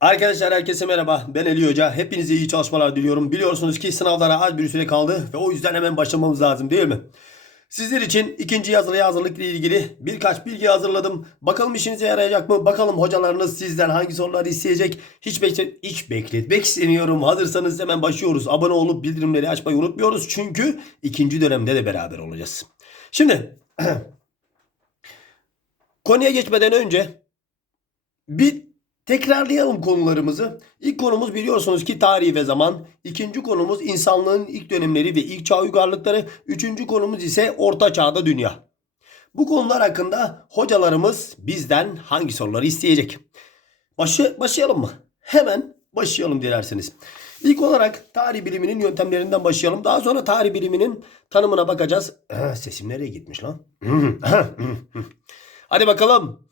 Arkadaşlar herkese merhaba. Ben Eli Hoca. Hepinize iyi çalışmalar diliyorum. Biliyorsunuz ki sınavlara az bir süre kaldı ve o yüzden hemen başlamamız lazım değil mi? Sizler için ikinci yazılıya hazırlık ile ilgili birkaç bilgi hazırladım. Bakalım işinize yarayacak mı? Bakalım hocalarınız sizden hangi soruları isteyecek? Hiç, bekle hiç bekletmek istemiyorum. Hazırsanız hemen başlıyoruz. Abone olup bildirimleri açmayı unutmuyoruz. Çünkü ikinci dönemde de beraber olacağız. Şimdi konuya geçmeden önce bir Tekrarlayalım konularımızı. İlk konumuz biliyorsunuz ki tarih ve zaman. İkinci konumuz insanlığın ilk dönemleri ve ilk çağ uygarlıkları. Üçüncü konumuz ise orta çağda dünya. Bu konular hakkında hocalarımız bizden hangi soruları isteyecek? Başı, başlayalım mı? Hemen başlayalım dilerseniz. İlk olarak tarih biliminin yöntemlerinden başlayalım. Daha sonra tarih biliminin tanımına bakacağız. Sesim nereye gitmiş lan? Hadi bakalım.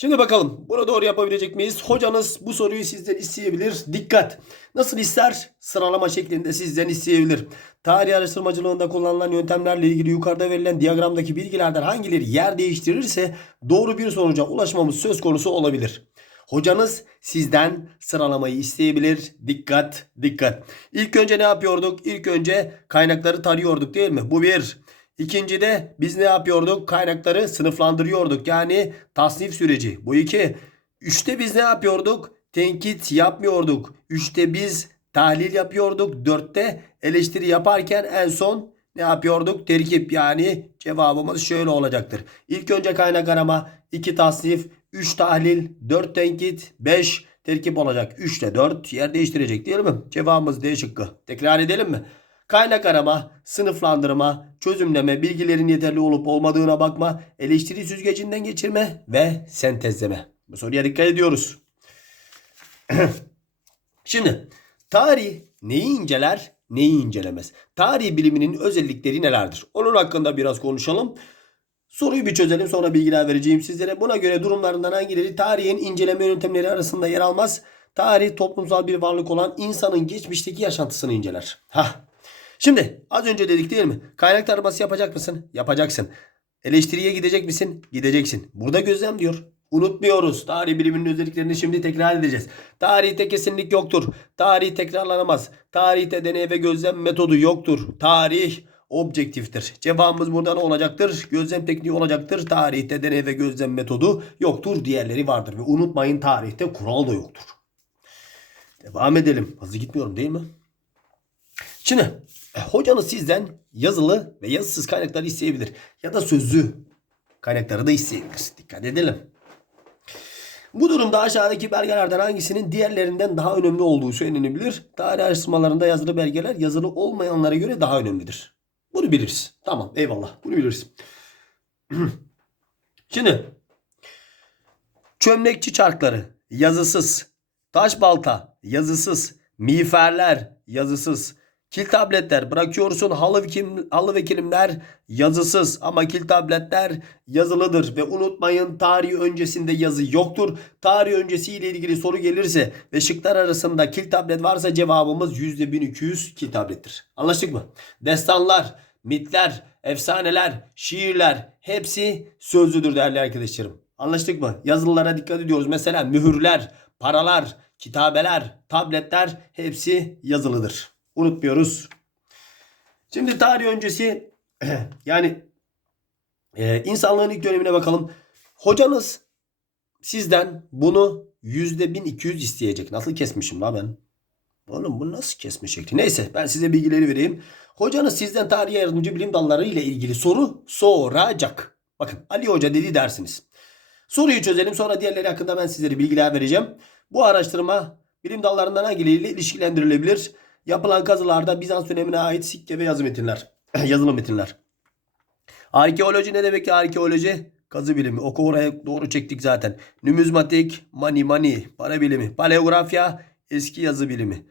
Şimdi bakalım bunu doğru yapabilecek miyiz? Hocanız bu soruyu sizden isteyebilir. Dikkat! Nasıl ister? Sıralama şeklinde sizden isteyebilir. Tarih araştırmacılığında kullanılan yöntemlerle ilgili yukarıda verilen diyagramdaki bilgilerden hangileri yer değiştirirse doğru bir sonuca ulaşmamız söz konusu olabilir. Hocanız sizden sıralamayı isteyebilir. Dikkat, dikkat. İlk önce ne yapıyorduk? İlk önce kaynakları tarıyorduk değil mi? Bu bir. İkinci de biz ne yapıyorduk? Kaynakları sınıflandırıyorduk. Yani tasnif süreci. Bu iki. Üçte biz ne yapıyorduk? Tenkit yapmıyorduk. Üçte biz tahlil yapıyorduk. Dörtte eleştiri yaparken en son ne yapıyorduk? Terkip yani cevabımız şöyle olacaktır. İlk önce kaynak arama, iki tasnif, üç tahlil, dört tenkit, beş terkip olacak. 3 ile 4 yer değiştirecek değil mi? Cevabımız D şıkkı. Tekrar edelim mi? Kaynak arama, sınıflandırma, çözümleme, bilgilerin yeterli olup olmadığına bakma, eleştiri süzgecinden geçirme ve sentezleme. Bu soruya dikkat ediyoruz. Şimdi tarih neyi inceler, neyi incelemez? Tarih biliminin özellikleri nelerdir? Onun hakkında biraz konuşalım. Soruyu bir çözelim sonra bilgiler vereceğim sizlere. Buna göre durumlarından hangileri tarihin inceleme yöntemleri arasında yer almaz? Tarih toplumsal bir varlık olan insanın geçmişteki yaşantısını inceler. Hah Şimdi az önce dedik değil mi? Kaynak taraması yapacak mısın? Yapacaksın. Eleştiriye gidecek misin? Gideceksin. Burada gözlem diyor. Unutmuyoruz. Tarih biliminin özelliklerini şimdi tekrar edeceğiz. Tarihte kesinlik yoktur. Tarih tekrarlanamaz. Tarihte deney ve gözlem metodu yoktur. Tarih objektiftir. Cevabımız burada ne olacaktır? Gözlem tekniği olacaktır. Tarihte deney ve gözlem metodu yoktur. Diğerleri vardır. Ve unutmayın tarihte kural da yoktur. Devam edelim. Hızlı gitmiyorum değil mi? Şimdi e, hocanız sizden yazılı ve yazısız kaynakları isteyebilir. Ya da sözlü kaynakları da isteyebilir. Dikkat edelim. Bu durumda aşağıdaki belgelerden hangisinin diğerlerinden daha önemli olduğu söylenebilir. Tarih araştırmalarında yazılı belgeler yazılı olmayanlara göre daha önemlidir. Bunu biliriz. Tamam eyvallah bunu biliriz. Şimdi çömlekçi çarkları yazısız, taş balta yazısız, miğferler yazısız, Kil tabletler bırakıyorsun halı, kim, halı ve kilimler yazısız ama kil tabletler yazılıdır. Ve unutmayın tarih öncesinde yazı yoktur. Tarih öncesi ile ilgili soru gelirse ve şıklar arasında kil tablet varsa cevabımız %1200 kil tablettir. Anlaştık mı? Destanlar, mitler, efsaneler, şiirler hepsi sözlüdür değerli arkadaşlarım. Anlaştık mı? Yazılılara dikkat ediyoruz. Mesela mühürler, paralar, kitabeler, tabletler hepsi yazılıdır unutmuyoruz. Şimdi tarih öncesi yani e, insanlığın ilk dönemine bakalım. Hocanız sizden bunu yüzde 1200 isteyecek. Nasıl kesmişim la ben? Oğlum bu nasıl kesme şekli? Neyse ben size bilgileri vereyim. Hocanız sizden tarih yardımcı bilim dalları ile ilgili soru soracak. Bakın Ali Hoca dedi dersiniz. Soruyu çözelim sonra diğerleri hakkında ben sizlere bilgiler vereceğim. Bu araştırma bilim dallarından hangileriyle ilişkilendirilebilir? Yapılan kazılarda Bizans dönemine ait sikke ve yazı metinler. yazılı metinler. Arkeoloji ne demek ki arkeoloji? Kazı bilimi. Oku oraya doğru çektik zaten. Numizmatik, mani mani, para bilimi. Paleografya, eski yazı bilimi.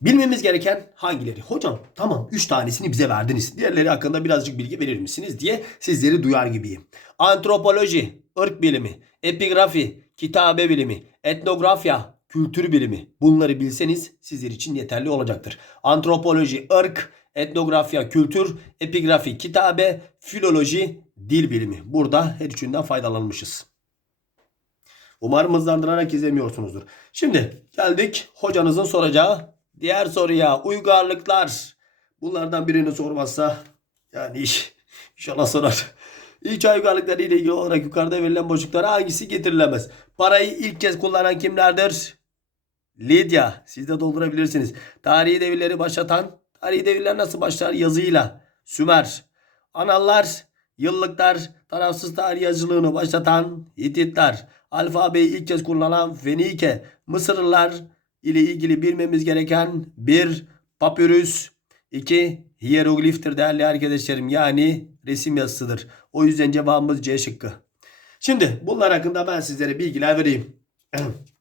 Bilmemiz gereken hangileri? Hocam tamam 3 tanesini bize verdiniz. Diğerleri hakkında birazcık bilgi verir misiniz diye sizleri duyar gibiyim. Antropoloji, ırk bilimi, epigrafi, kitabe bilimi, etnografya, kültür bilimi. Bunları bilseniz sizler için yeterli olacaktır. Antropoloji, ırk, etnografya, kültür, epigrafi, kitabe, filoloji, dil bilimi. Burada her üçünden faydalanmışız. Umarım hızlandırarak izlemiyorsunuzdur. Şimdi geldik hocanızın soracağı diğer soruya. Uygarlıklar. Bunlardan birini sormazsa yani iş inşallah sorar. İlk çağ uygarlıkları ile ilgili olarak yukarıda verilen boşluklara hangisi getirilemez? Parayı ilk kez kullanan kimlerdir? Lidya. Siz de doldurabilirsiniz. Tarihi devirleri başlatan, tarihi devirler nasıl başlar? Yazıyla. Sümer. Anallar, yıllıklar, tarafsız tarih yazılığını başlatan Hititler. Alfabeyi ilk kez kullanan Fenike. Mısırlılar ile ilgili bilmemiz gereken bir papyrus, iki hierogliftir değerli arkadaşlarım. Yani resim yazısıdır. O yüzden cevabımız C şıkkı. Şimdi bunlar hakkında ben sizlere bilgiler vereyim.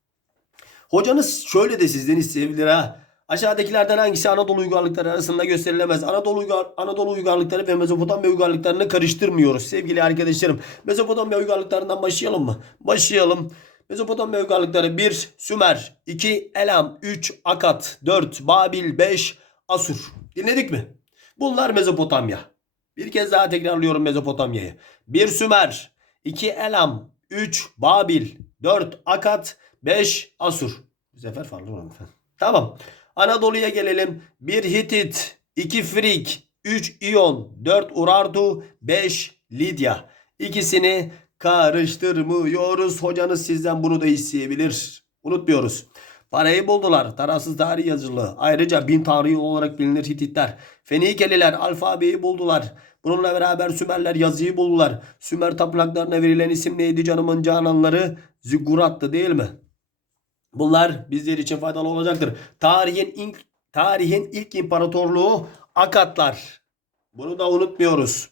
Hocanız şöyle de sizden isteyebilir ha. Aşağıdakilerden hangisi Anadolu uygarlıkları arasında gösterilemez? Anadolu, uygar, Anadolu uygarlıkları ve Mezopotamya uygarlıklarını karıştırmıyoruz sevgili arkadaşlarım. Mezopotamya uygarlıklarından başlayalım mı? Başlayalım. Mezopotamya uygarlıkları 1 Sümer, 2 Elam, 3 Akat, 4 Babil, 5 Asur. Dinledik mi? Bunlar Mezopotamya. Bir kez daha tekrarlıyorum Mezopotamya'yı. 1 Sümer, 2 Elam, 3 Babil, 4 Akat, 5 Asur. Sefer farklı olan. Tamam. Anadolu'ya gelelim. 1 Hitit, 2 Frik, 3 İyon, 4 Urartu, 5 Lidya. İkisini karıştırmıyoruz. Hocanız sizden bunu da isteyebilir. Unutmuyoruz. Parayı buldular. Tarafsız tarih yazılı. Ayrıca bin tarihi olarak bilinir Hititler. Fenikeliler alfabeyi buldular. Bununla beraber Sümerler yazıyı buldular. Sümer tapınaklarına verilen isim neydi canımın cananları? Ziggurat'tı değil mi? Bunlar bizler için faydalı olacaktır. Tarihin ilk, tarihin ilk imparatorluğu Akatlar. Bunu da unutmuyoruz.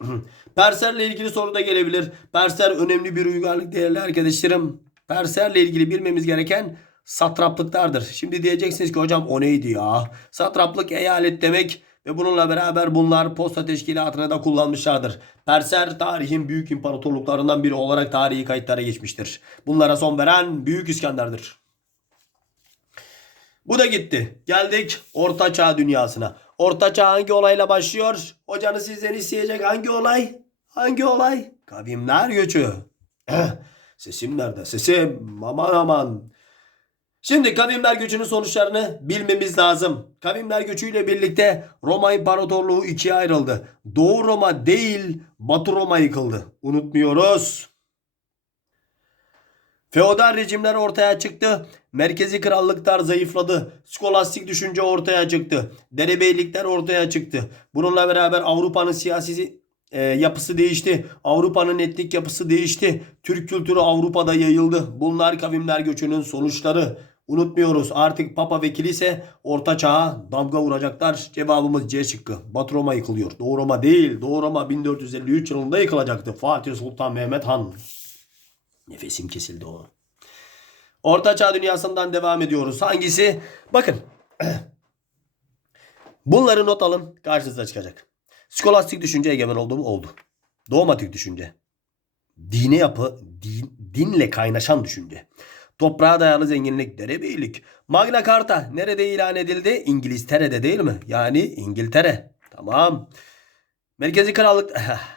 Perslerle ilgili soru da gelebilir. Persler önemli bir uygarlık değerli arkadaşlarım. Perslerle ilgili bilmemiz gereken satraplıklardır. Şimdi diyeceksiniz ki hocam o neydi ya? Satraplık eyalet demek ve bununla beraber bunlar posta teşkilatını da kullanmışlardır. Persler tarihin büyük imparatorluklarından biri olarak tarihi kayıtlara geçmiştir. Bunlara son veren Büyük İskender'dir. Bu da gitti. Geldik Orta Çağ dünyasına. Orta Çağ hangi olayla başlıyor? Hocanız sizden isteyecek hangi olay? Hangi olay? Kavimler göçü. Eh, Sesim nerede? Sesim. Aman aman. Şimdi kavimler göçünün sonuçlarını bilmemiz lazım. Kavimler göçüyle birlikte Roma İmparatorluğu ikiye ayrıldı. Doğu Roma değil Batı Roma yıkıldı. Unutmuyoruz. Feodal rejimler ortaya çıktı. Merkezi krallıklar zayıfladı. Skolastik düşünce ortaya çıktı. Derebeylikler ortaya çıktı. Bununla beraber Avrupa'nın siyasi e, yapısı değişti. Avrupa'nın etnik yapısı değişti. Türk kültürü Avrupa'da yayıldı. Bunlar kavimler göçünün sonuçları. Unutmuyoruz artık Papa ve Kilise Orta Çağ'a damga vuracaklar. Cevabımız C şıkkı. Batı Roma yıkılıyor. Doğu Roma değil. Doğu Roma 1453 yılında yıkılacaktı. Fatih Sultan Mehmet Han. Nefesim kesildi o. Orta Çağ dünyasından devam ediyoruz. Hangisi? Bakın. Bunları not alın. Karşınıza çıkacak. Skolastik düşünce egemen oldu mu? Oldu. Dogmatik düşünce. Dine yapı, din, dinle kaynaşan düşünce. Toprağa dayalı zenginlik, derebeylik. Magna Carta nerede ilan edildi? İngiltere'de değil mi? Yani İngiltere. Tamam. Merkezi Krallık...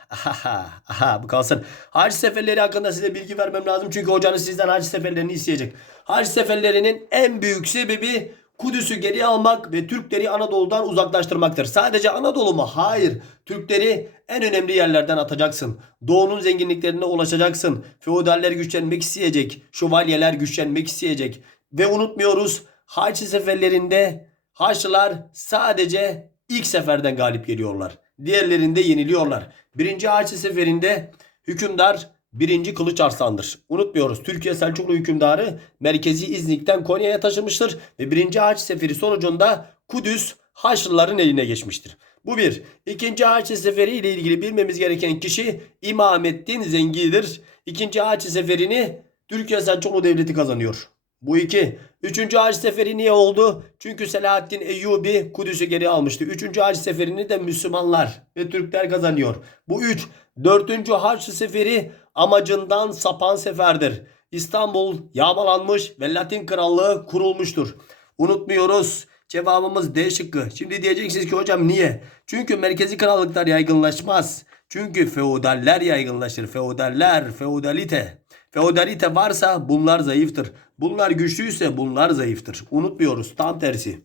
Aha, aha, bu kalsın. Hac seferleri hakkında size bilgi vermem lazım. Çünkü hocanız sizden hac seferlerini isteyecek. Hac seferlerinin en büyük sebebi Kudüs'ü geri almak ve Türkleri Anadolu'dan uzaklaştırmaktır. Sadece Anadolu mu? Hayır. Türkleri en önemli yerlerden atacaksın. Doğunun zenginliklerine ulaşacaksın. Feodaller güçlenmek isteyecek. Şövalyeler güçlenmek isteyecek. Ve unutmuyoruz Haç seferlerinde Haçlılar sadece ilk seferden galip geliyorlar. Diğerlerinde yeniliyorlar. Birinci Haçlı seferinde hükümdar birinci Kılıç Arslan'dır. Unutmuyoruz. Türkiye Selçuklu hükümdarı merkezi İznik'ten Konya'ya taşınmıştır ve birinci Haç seferi sonucunda Kudüs Haçlıların eline geçmiştir. Bu bir. İkinci Haçlı Seferi ile ilgili bilmemiz gereken kişi İmamettin Zengi'dir. İkinci Haçlı Seferi'ni Türkiye Selçuklu Devleti kazanıyor. Bu iki. Üçüncü Haç Seferi niye oldu? Çünkü Selahaddin Eyyubi Kudüs'ü geri almıştı. Üçüncü Haç Seferi'ni de Müslümanlar ve Türkler kazanıyor. Bu üç. Dördüncü Haç Seferi amacından sapan seferdir. İstanbul yağmalanmış ve Latin Krallığı kurulmuştur. Unutmuyoruz. Cevabımız D şıkkı. Şimdi diyeceksiniz ki hocam niye? Çünkü merkezi krallıklar yaygınlaşmaz. Çünkü feodaller yaygınlaşır. Feodaller, feodalite. Feodalite varsa bunlar zayıftır. Bunlar güçlüyse bunlar zayıftır. Unutmuyoruz. Tam tersi.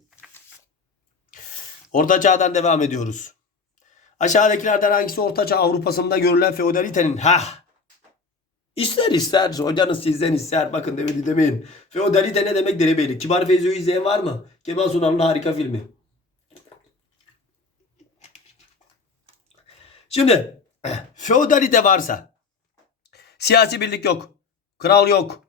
Orta çağdan devam ediyoruz. Aşağıdakilerden hangisi Orta Çağ Avrupa'sında görülen feodalitenin ha İster ister hocanız sizden ister bakın demedi demeyin. Feodalite ne demek denemeyin. Kibar Feyzo'yu izleyen var mı? Kemal Sunal'ın harika filmi. Şimdi feodalite varsa siyasi birlik yok. Kral yok.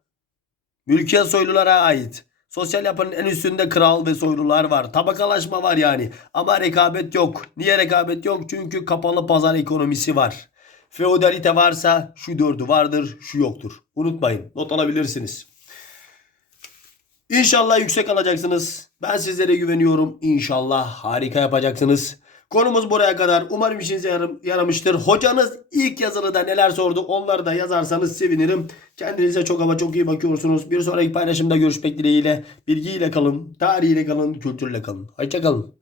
Mülkiyet soylulara ait. Sosyal yapının en üstünde kral ve soylular var. Tabakalaşma var yani. Ama rekabet yok. Niye rekabet yok? Çünkü kapalı pazar ekonomisi var. Feodalite varsa şu dördü vardır, şu yoktur. Unutmayın. Not alabilirsiniz. İnşallah yüksek alacaksınız. Ben sizlere güveniyorum. İnşallah harika yapacaksınız. Konumuz buraya kadar. Umarım işinize yaram- yaramıştır. Hocanız ilk yazılıda neler sordu onları da yazarsanız sevinirim. Kendinize çok ama çok iyi bakıyorsunuz. Bir sonraki paylaşımda görüşmek dileğiyle. Bilgiyle kalın, tarihiyle kalın, kültürle kalın. Hoşçakalın.